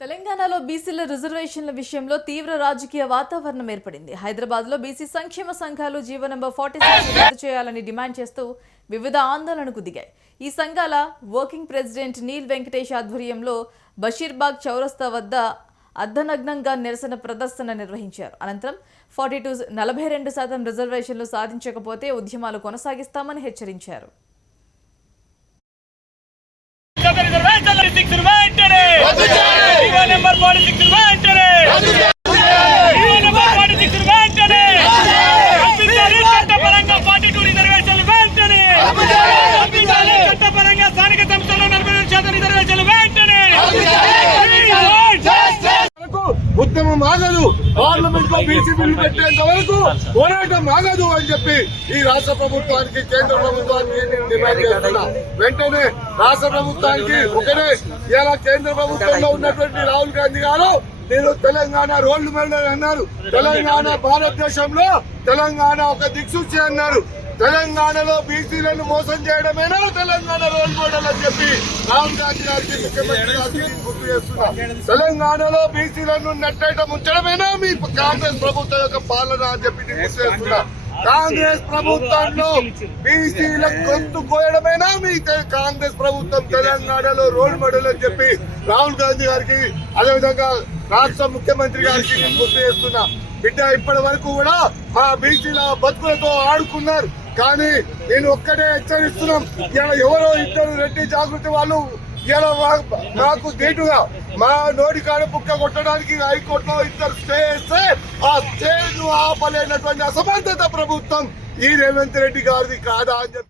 తెలంగాణలో బీసీల రిజర్వేషన్ల విషయంలో తీవ్ర రాజకీయ వాతావరణం ఏర్పడింది. హైదరాబాద్లో బీసీ సంక్షేమ సంఘాలు జీవో నంబర్ ఫార్టీ రద్దు చేయాలని డిమాండ్ చేస్తూ వివిధ ఆందోళనకు దిగాయి. ఈ సంఘాల వర్కింగ్ ప్రెసిడెంట్ నీల్ వెంకటేష్ ఆధ్వర్యంలో బషీర్బాగ్ చౌరస్తా వద్ద అర్ధనగ్నంగా నిరసన ప్రదర్శన నిర్వహించారు. అనంతరం ఫార్టీ టూ నలభై రెండు శాతం రిజర్వేషన్లు సాధించకపోతే ఉద్యమాలు కొనసాగిస్తామని హెచ్చరించారు రిజర్వేషన్ల సిక్స్ వెంటనే జీవో నెంబర్ ఫార్టీ సిక్స్ వెంటనే జీవో నెంబర్ ఫార్టీ సిక్స్ వెంటనే కల్పించాలి చట్టపరంగా ఫార్టీ టూ రిజర్వేషన్లు వెంటనే కల్పించాలి చట్టపరంగా స్థానిక సంస్థల్లో నలభై రెండు శాతం రిజర్వేషన్లు వెంటనే వరకు ఉద్యమం ఆగదు. పార్లమెంట్లో బీసీ బిల్లు పెట్టేంత వరకు పోరాటం ఆగదు అని చెప్పి ఈ రాష్ట్ర ప్రభుత్వానికి కేంద్ర ప్రభుత్వానికి డిమాండ్ చేస్తున్నా. వెంటనే రాష్ట్ర ప్రభుత్వానికి ఒకటే ఇలా కేంద్ర ప్రభుత్వంలో ఉన్నటువంటి రాహుల్ గాంధీ గారు నేను తెలంగాణ రోడ్లు మోడల్ అన్నారు. తెలంగాణ భారతదేశంలో తెలంగాణ ఒక దిక్సూచి అన్నారు. తెలంగాణలో బీసీలను మోసం చేయడమేనా తెలంగాణ రోల్ మోడల్ అని చెప్పి రాహుల్ గాంధీ గారికి ముఖ్యమంత్రి గారికి నేను గుర్తు చేస్తున్నా. తెలంగాణలో బీసీలను నెట్టేట ఉంచడమేనా మీ కాంగ్రెస్ ప్రభుత్వం యొక్క పాలన అని చెప్పి గుర్తు చేస్తున్నా. కాంగ్రెస్ ప్రభుత్వంలో బీసీల గొంతు కోయడమేనా మీ కాంగ్రెస్ ప్రభుత్వం తెలంగాణలో రోల్ మోడల్ అని చెప్పి రాహుల్ గాంధీ గారికి అదేవిధంగా రాష్ట్ర ముఖ్యమంత్రి గారికి నేను గుర్తు చేస్తున్నా. బిడ్డ ఇప్పటి వరకు కూడా మా బీసీల బతుకులతో ఆడుకున్నారు. కానీ నేను ఒక్కటే హెచ్చరిస్తున్నాం. ఇలా ఎవరో ఇద్దరు రెడ్డి జాగృతి వాళ్ళు ఇలా మాకు ధీటుగా మా నోటి కాడ పుక్క కొట్టడానికి హైకోర్టులో ఇద్దరు స్టే చేస్తే ఆ స్టేను ఆపలేనటువంటి అసమర్థత ప్రభుత్వం ఈ రేవంత్ రెడ్డి గారిది కాదా అని చెప్పి